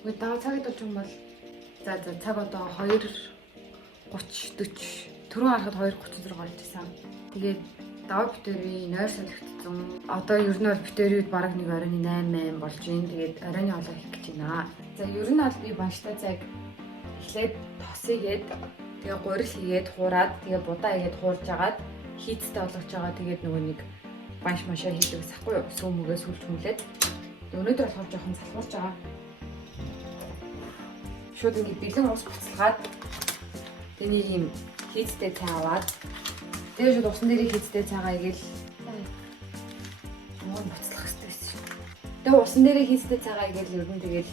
Үгүй даа цагт очих юм бол за цаг одоо 2:30 40 түрүү харахад 2:36 болчихсон. Тэгээд дав битүүрийн нойр солигдсон. Одоо ер нь бол битүүрийн үед бараг 1:08 болж байна. Тэгээд оройн хоолой хийх гэж байна. За ер нь бол би банштай цаг эхлээд тос хийгээд тэгээ гурил хийгээд хуураад тэгээ будаа хийгээд хуурж агаад хийцтэй болгож байгаа. Тэгээд нөгөө нэг банш машаа хийдэг сахгүй юу? Сөөмөгөө сүлж хүмлээд. Өнөөдөр болохоор жоохон салхуурч байгаа. Шууд ингэ бэлэн ус буцалгаад тэний юм хийцтэй цай аваад тэгээ шууд усан дээр хийцтэй цайгаа игээл буцлах хэрэгтэй байсан. Тэгээ усан дээр хийцтэй цайгаа игээл ер нь тэгэл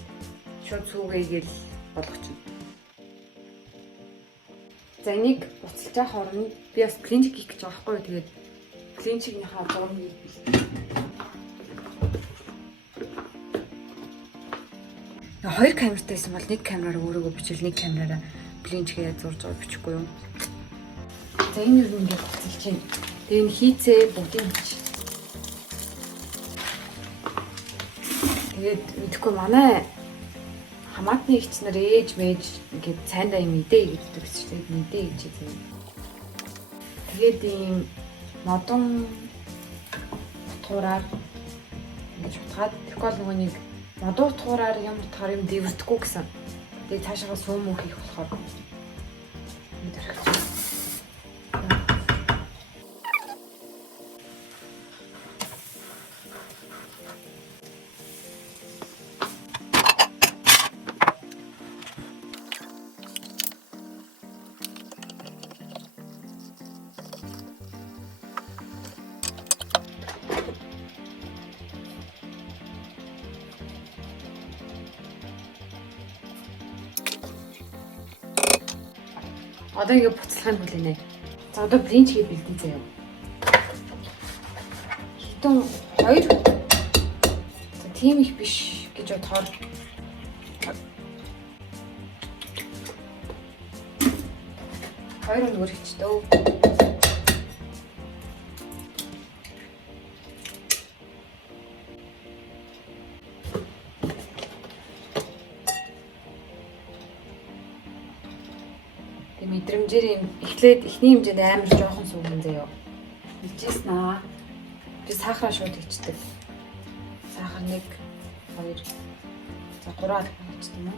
шууд сүүгээ игээл болгочихно. За энийг буцалж авах орно би бас клинчик хийх гэж байгаа байхгүй юу? Тэгээд клинчикийнхаа дугуйг хоёр камертайсан бол нэг камераар өөрийгөө бичил нэг камераараа клинчгээ зурж байгаа бичихгүй юм. За энэ юу ингэ буцалж чинь. Тэгээ энэ хийцээ бүгдийг бич. Тэгээд мэдхгүй манай хамаатны ихч нар ээж мэж ингээд цайндаа юм идэ гэдэг чинь мэдээ гэж юм. Тэгээд ийм модон туураар ингэж утгаад тэгэхгүй нөгөө нэг модон туураар юм утгаар юм дэвэрдэхгүй гэсэн. Тэгээд цаашаа сөөмөө хийх болохоор мэдэрч. Одоо ингэ буцалхыг хүлээнэ. За одоо блинч хийх бэлдээ заяа. Хитэн 2. За тийм их биш гэж бодохоор хоёр өнөр хийчтэй. Мэдрэмжээр юм эхлээд эхний хэмжээнд амар жоохон сүүгэн заяа. Хэлжсэн аа. Би сахараа шууд хийчдэг. Сахар 1 2 за 3 албан хийчдэг юм.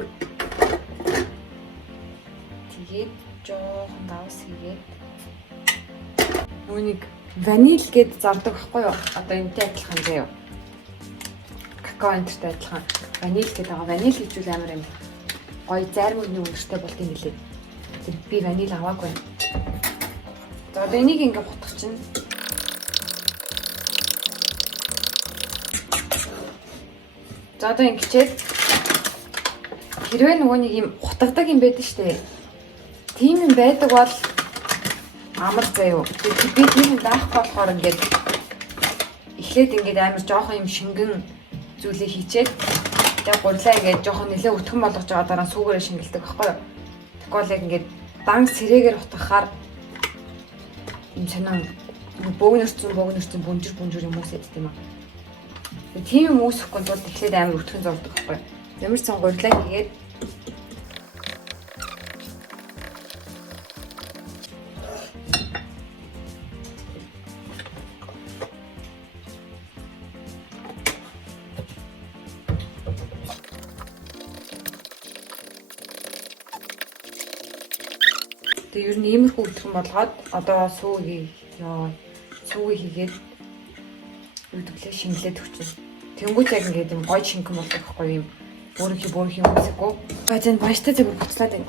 Тэгээд жоохон давс хийгээд нүуник ваниль гэд зардаг байхгүй юу? Одоо энэтэй адилхан заяа. Какао энтертэй адилхан ваниль гэдэг байгаа. Ваниль хийжүүл амар юм. Гоё зармигны өндөртэй болтын хэлээ. Би ваниль аваагүй. За одоо энийг ингээ бутгах чинь. За одоо ингэчээд хэрвээ нөгөө нэг юм хутгадаг юм байдаг штэ. Тийм юм байдаг бол амар заяа. Тэгээд би тийм даахгүй болохоор ингээд эхлээд ингээд амар жоохон юм шингэн зүйлээ хийчээд тэгээд гурлаа ингээд жоохон нэлээ өтгөн болгож байгаа дараа сүүгээрээ шингэлдэг байхгүй юу? Тэгвэл яг ингээд дан сэрэгээр утгахаар юм санаа бөөгнөрцөн бүнжир юм уусаад тийм аа. Тийм юм уусахгүй тул эхлээд амар өтгөн зурдаг байхгүй. Ямар ч сан гурлаа хийгээд тэгээ ер нь иймэрхүү өтгөн болгоод одоо сүүгийг хийгээд үүдглээ шингэлээд өгчээ. Тэнгүүт яг ингээд юм гой шингэн болдог байхгүй юм. Бөөрөх юм үсэхгүй. Базэн бааштай зөв буцлаад байна.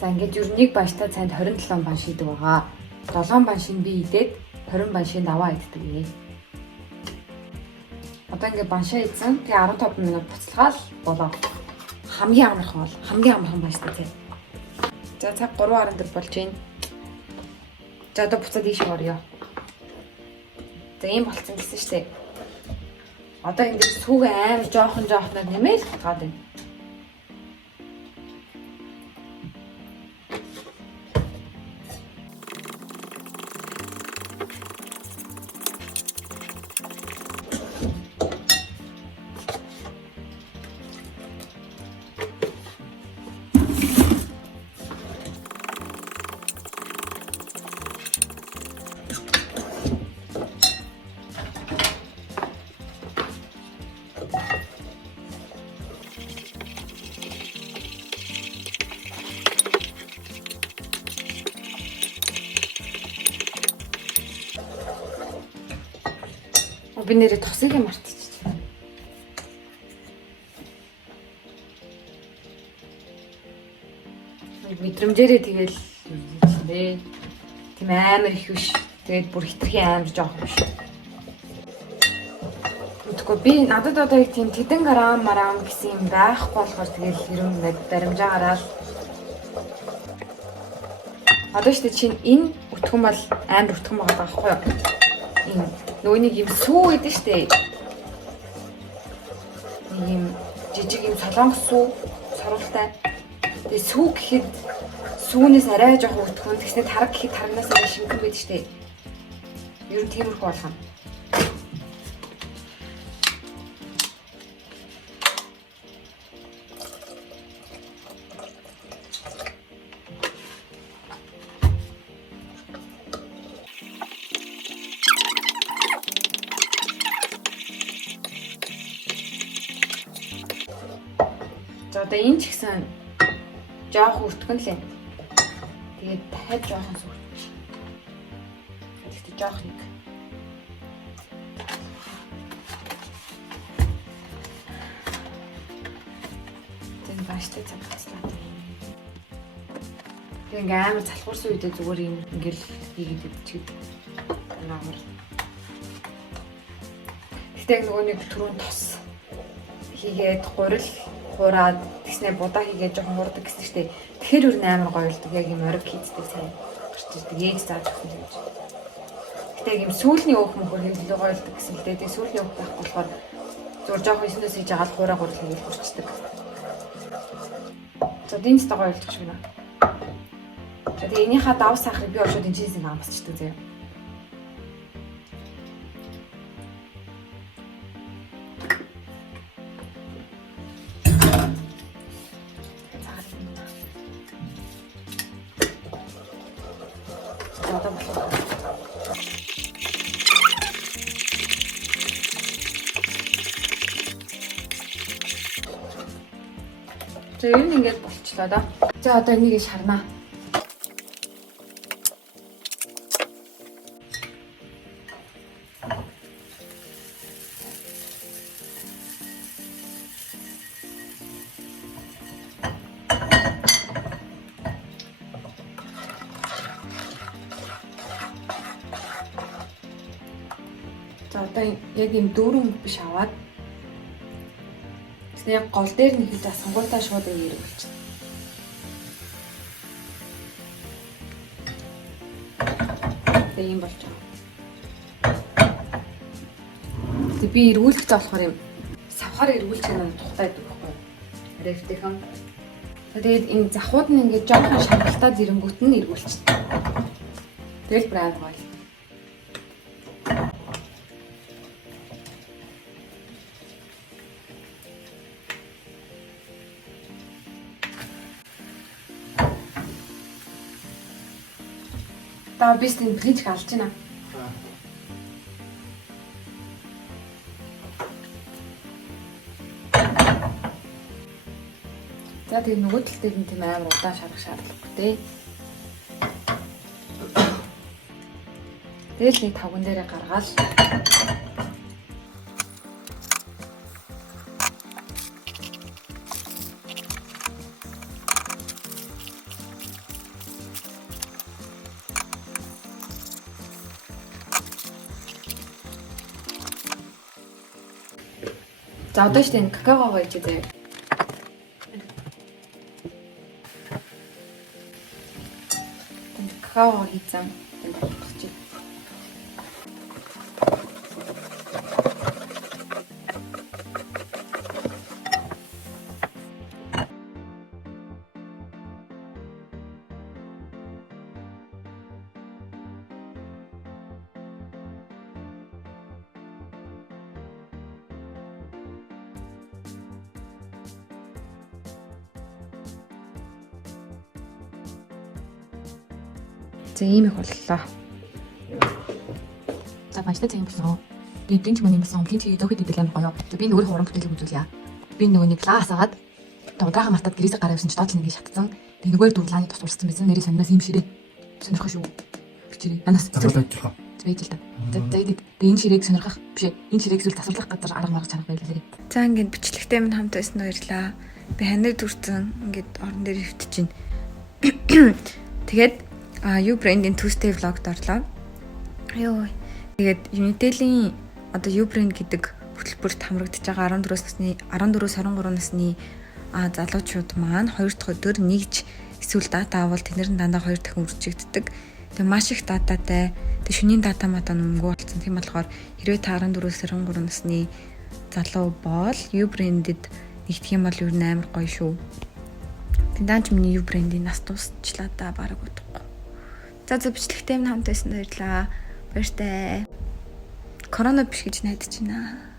За ингээд ер нь нэг бааштай цайнд 27 банш хийдэг байгаа. 7 баншийг би идээд 20 баншийг аваа иддэг. Одоо ингээд баншаа идсэн. Тэгээ 15 минут буцалгаал болоо. Хамгийн амархан банштай цай. За цаг 3:14 болж байна. За одоо буцаад ийш орё. За ийм болцсон гэсэн штэ. Одоо ингээд сүүг амар жоохон нэмэл хатгаад байна. Би нэрээ тосыг мартчихсан. Мэдрэмжээрээ тэгэл дээ. Тийм амар их биш. Тэгээд бүр хитрхи амар жоох биш. Тэгэхгүй би надад одоо яг тийм тэдэн грамм гэсэн юм байхгүй болохоор тэгэл ерөн ингээд баримжаагараа л одоо ч чинь энэ өтгөн бол амар өтгөн байгаа байхгүй юу? Ийм нөгөө нэг юм сүү гэдэг штэ. Нэг юм жижиг юм солонгос сүү соролтой. Тэгээ сүү гэхэд сүүнээс арай жоох өтгөн тэгснэ тараг гэхэд тарагнаас арай шингэн байдаг штэ. Ер нь тиймэрхүү болох юм. За одоо энэ ч гэсэн жоох өртгөн лээ. Тэгээд дахиад жоохон сүрт. Тэгэхдээ жоох нэг. Тэн бааштай цагтлаа. Тэг ингээм амар залхуурсан үедээ зүгээр юм ингээл хийгээд идчихэв. Амар. Гэтэ нөгөө нэг түрүүн тос хийгээд гурил хураад тэгснэ будаа хийгээд жоохон хурдаг гэсэн штеп. Тэгэхээр өөр амар гоё болдог. Яг юм ориг хийддэг сайн гарч ирдэг. Ээж зааж өгсөн гэж. Гэтэ яг юм сүүлний өөх мөхөр илүү гоё болдог гэсэн л дээ. Тэгээ сүүлний өөх байхгүй болохоор зур жоохон эснээс хийж агаад хураа гурил хийгээд хүрчдэг. За динс та гоё болчих шиг байна. Тэгээ энийхээ давс сахарыг би шууд энэ чизийг амсчдаг заяа. За ер нь ингээд болчихлоо да. За одоо энийг шарнаа. За одоо яг юм дүүрэн биш аваад яг гол дээр нэг их засангуудаа шууд ирэх болчихно. Тэгээ юм болж байгаа. Тэгээ би эргүүлэх гэж болохоор юм савхаар эргүүлчих нь тухтай байдаг байхгүй юу? Рефтэйхэн. Тэгээд энэ захууд нь ингээд жоохон шаргалтаа зэрэнгүүт нь эргүүлчихсэн. Тэгэл брэнд гоё. Та бист энэ блич алж байна. За тэгээ нөгөө тал дээр нь тийм амар удаан шарах шаардлагагүй дээ. Тэгэл нэг тавган дээрээ гаргаал. За одоо ч энэ какао гоёж дээ. Какао хийцэн энэ болгочих. За ийм их боллоо. За баяртай цагийн болсон. Би дэнч мөн юм болсон. Блин чи дөхөд идэл амар гоё. Би нөгөө хуран бүтээлэг үзүүлье. Би нөгөө нэг класс агаад удаахан мартаад гэрээсээ гараа явсан чи доотлын ингэ шатцсан. Тэг нөгөө дурлааны тус урсан байсан. Нэрээ санаас юм ширээ. Сонирхож шүү. Бичээрэй. Янаас залуулаад жирхаа. байж л да. Тэгээд энэ ширээг сонирхох биш ээ. Энэ ширээг зүйл тасалдах газар арга марга чанга байлаа. За ингээд бичлэгтэй минь хамт байсан баярлаа. Би ханыг дүрцэн ингээд орон дээр хөвтөж байна. Тэгээд U brand-ийн Tuesday vlog-д орлоо. Йоо. Тэгээд Unitel-ийн одоо U brand гэдэг хөтөлбөрт хамрагдаж байгаа 14-23 насны залуучууд маань 2 дахь өдөр нэгж эсвэл дата авал тэднэр нь дандаа 2 дахин үржигддэг. Тэгээ маш их дататай. Тэгээ шөнийн дата мата мөнгө болсон. Тийм болохоор хэрвээ та 14-23 насны залуу бол U brand-д нэгдэх юм бол ер нь амар гоё шүү. Тэндаач миний U brand-ийн нас дуусчлаа да бараг удахгүй. За бичлэгтэй минь хамт байсан баярлаа. Баяртай. Корона биш гэж найдаж байна.